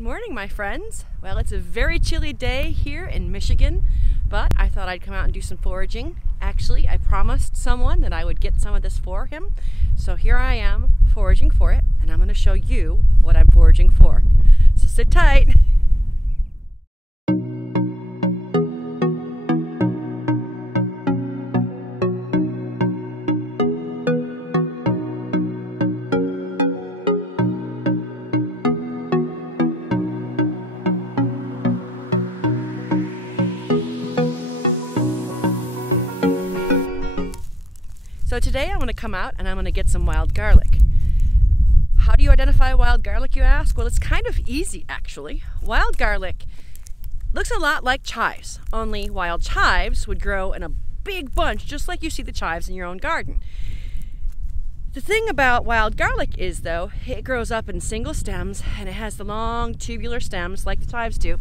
Good morning, my friends. Well, it's a very chilly day here in Michigan, but I thought I'd come out and do some foraging. Actually, I promised someone that I would get some of this for him, so here I am foraging for it, and I'm going to show you what I'm foraging for. So sit tight. So today I'm going to come out and I'm going to get some wild garlic. How do you identify wild garlic, you ask? Well, it's kind of easy actually. Wild garlic looks a lot like chives, only wild chives would grow in a big bunch just like you see the chives in your own garden. The thing about wild garlic is though, it grows up in single stems and it has the long tubular stems like the chives do.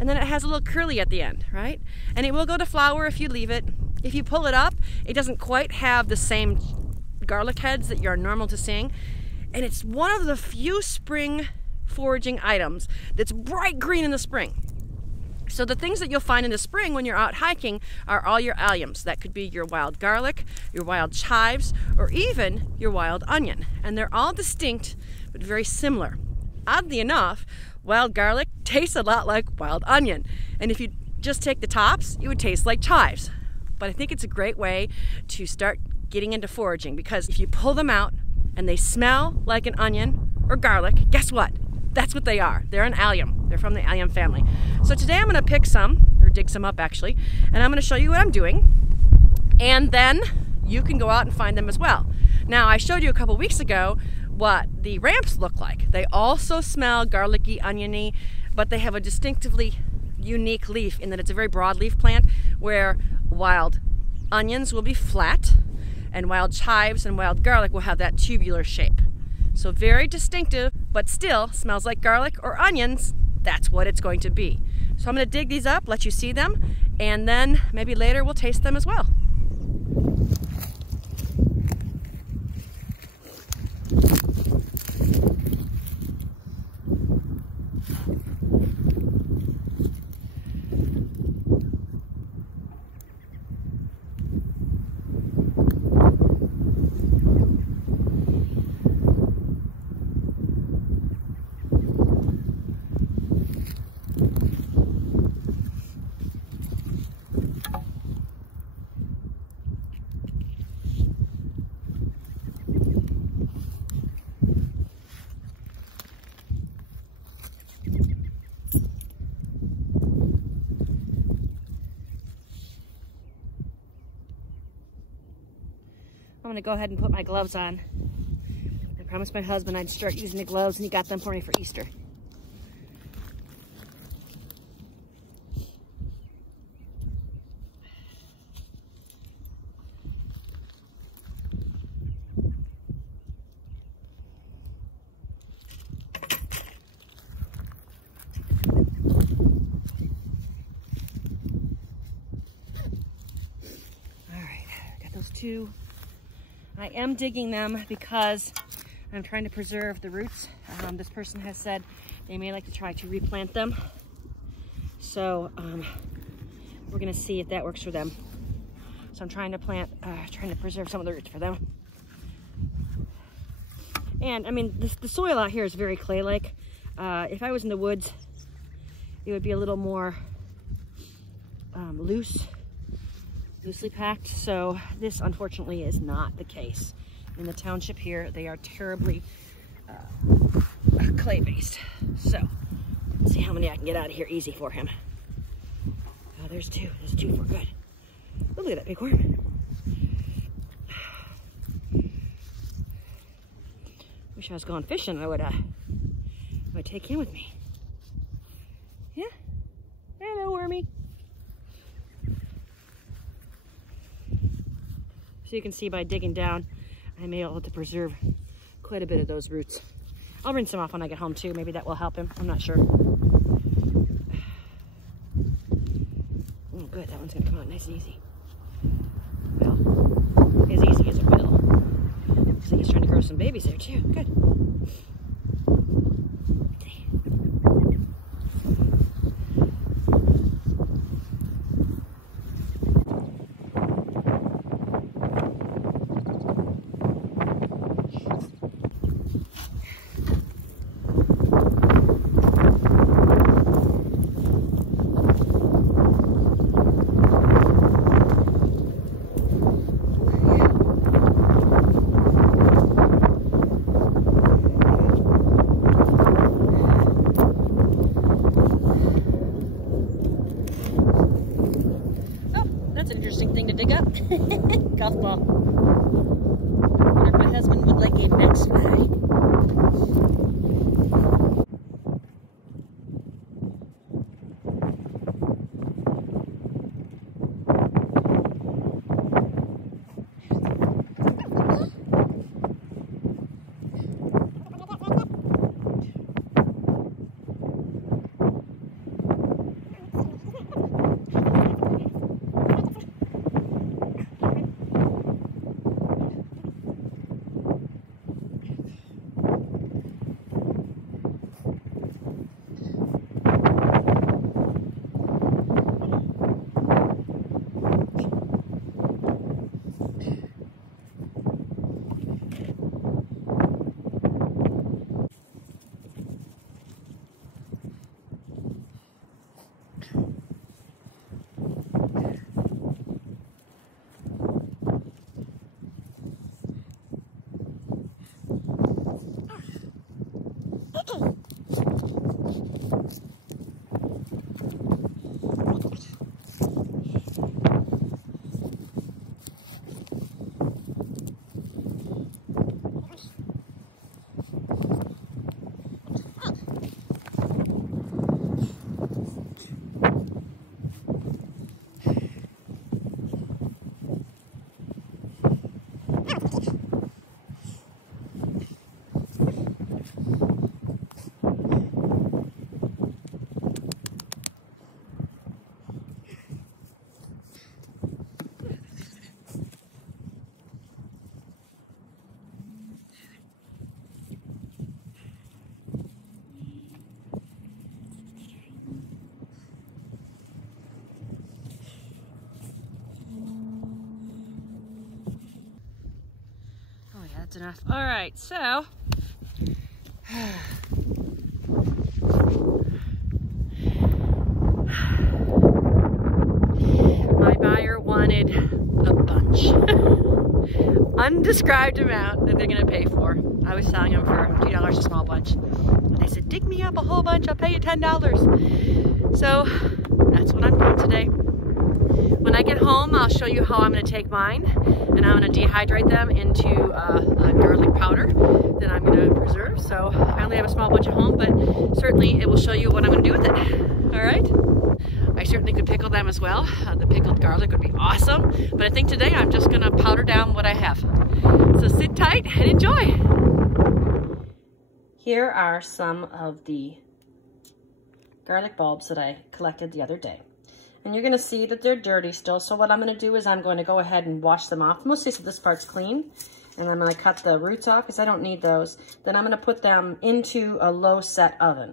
And then it has a little curly at the end, right? And it will go to flower if you leave it. If you pull it up, it doesn't quite have the same garlic heads that you're normal to seeing. And it's one of the few spring foraging items that's bright green in the spring. So the things that you'll find in the spring when you're out hiking are all your alliums. That could be your wild garlic, your wild chives, or even your wild onion. And they're all distinct, but very similar. Oddly enough, wild garlic tastes a lot like wild onion. And if you just take the tops, it would taste like chives. But I think it's a great way to start getting into foraging, because if you pull them out and they smell like an onion or garlic, guess what? That's what they are. They're an allium. They're from the allium family. So today I'm going to pick some, or dig some up actually, and I'm going to show you what I'm doing. And then you can go out and find them as well. Now, I showed you a couple weeks ago what the ramps look like. They also smell garlicky, oniony, but they have a distinctively unique leaf in that it's a very broad leaf plant, where wild onions will be flat and wild chives and wild garlic will have that tubular shape. So very distinctive, but still smells like garlic or onions. That's what it's going to be. So I'm going to dig these up, let you see them, and then maybe later we'll taste them as well. I'm going to go ahead and put my gloves on. I promised my husband I'd start using the gloves, and he got them for me for Easter. All right, got those two. I am digging them because I'm trying to preserve the roots. This person has said they may like to try to replant them. So we're gonna see if that works for them. So I'm trying to preserve some of the roots for them. And I mean, the soil out here is very clay-like. If I was in the woods, it would be a little more loosely packed. So this unfortunately is not the case. In the township here, they are terribly clay-based. So let's see how many I can get out of here easy for him. Oh, there's two. There's two for good. Oh, look at that big worm. Wish I was going fishing. I would take him with me. Yeah. Hello, wormy. So you can see by digging down, I may be able to preserve quite a bit of those roots. I'll rinse them off when I get home too. Maybe that will help him. I'm not sure. Oh, good. That one's going to come out nice and easy. Well, as easy as it will. Looks like he's trying to grow some babies there too. Good. softball. I wonder if my husband would like a Mets flag. That's enough. All right, so my buyer wanted a bunch, undescribed amount that they're gonna pay for. I was selling them for $2 a small bunch. And they said, dig me up a whole bunch, I'll pay you $10. So that's what I'm doing today. When I get home, I'll show you how I'm going to take mine, and I'm going to dehydrate them into a garlic powder that I'm going to preserve. So I only have a small bunch at home, but certainly it will show you what I'm going to do with it. All right? I certainly could pickle them as well. The pickled garlic would be awesome, but I think today I'm just going to powder down what I have. So sit tight and enjoy. Here are some of the garlic bulbs that I collected the other day. And you're going to see that they're dirty still. So what I'm going to do is I'm going to go ahead and wash them off. Mostly so this part's clean. And I'm going to cut the roots off because I don't need those. Then I'm going to put them into a low set oven.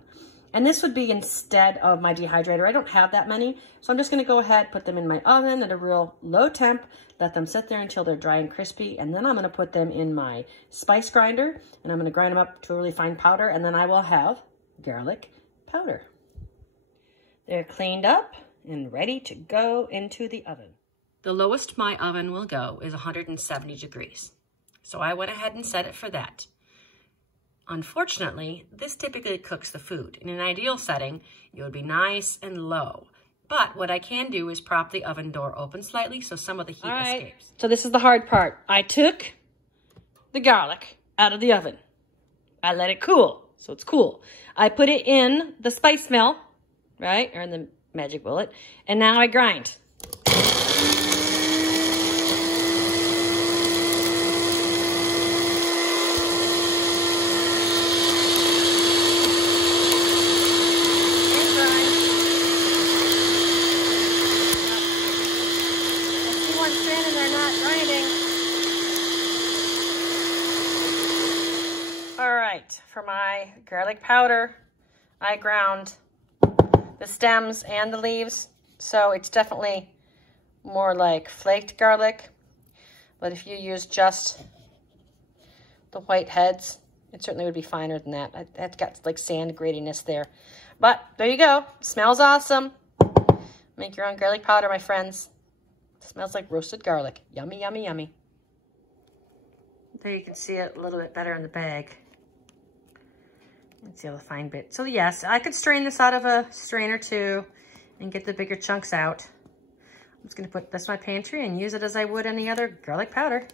And this would be instead of my dehydrator. I don't have that many. So I'm just going to go ahead, put them in my oven at a real low temp. Let them sit there until they're dry and crispy. And then I'm going to put them in my spice grinder. And I'm going to grind them up to a really fine powder. And then I will have garlic powder. They're cleaned up and ready to go into the oven. The lowest my oven will go is 170 degrees. So I went ahead and set it for that. Unfortunately, this typically cooks the food. In an ideal setting, it would be nice and low. But what I can do is prop the oven door open slightly so some of the heat escapes. So this is the hard part. I took the garlic out of the oven. I let it cool, so it's cool. I put it in the spice mill, right, or in the Magic Bullet, and now I grind. For my garlic powder, I ground the stems and the leaves, so it's definitely more like flaked garlic. But if you use just the white heads, it certainly would be finer than that. That's got like sand grittiness there. But there you go. Smells awesome. Make your own garlic powder, my friends. It smells like roasted garlic. Yummy, yummy, yummy. There you can see it a little bit better in the bag. Let's see all the fine bit. So yes, I could strain this out of a strainer too and get the bigger chunks out. I'm just gonna put this in my pantry and use it as I would any other garlic powder.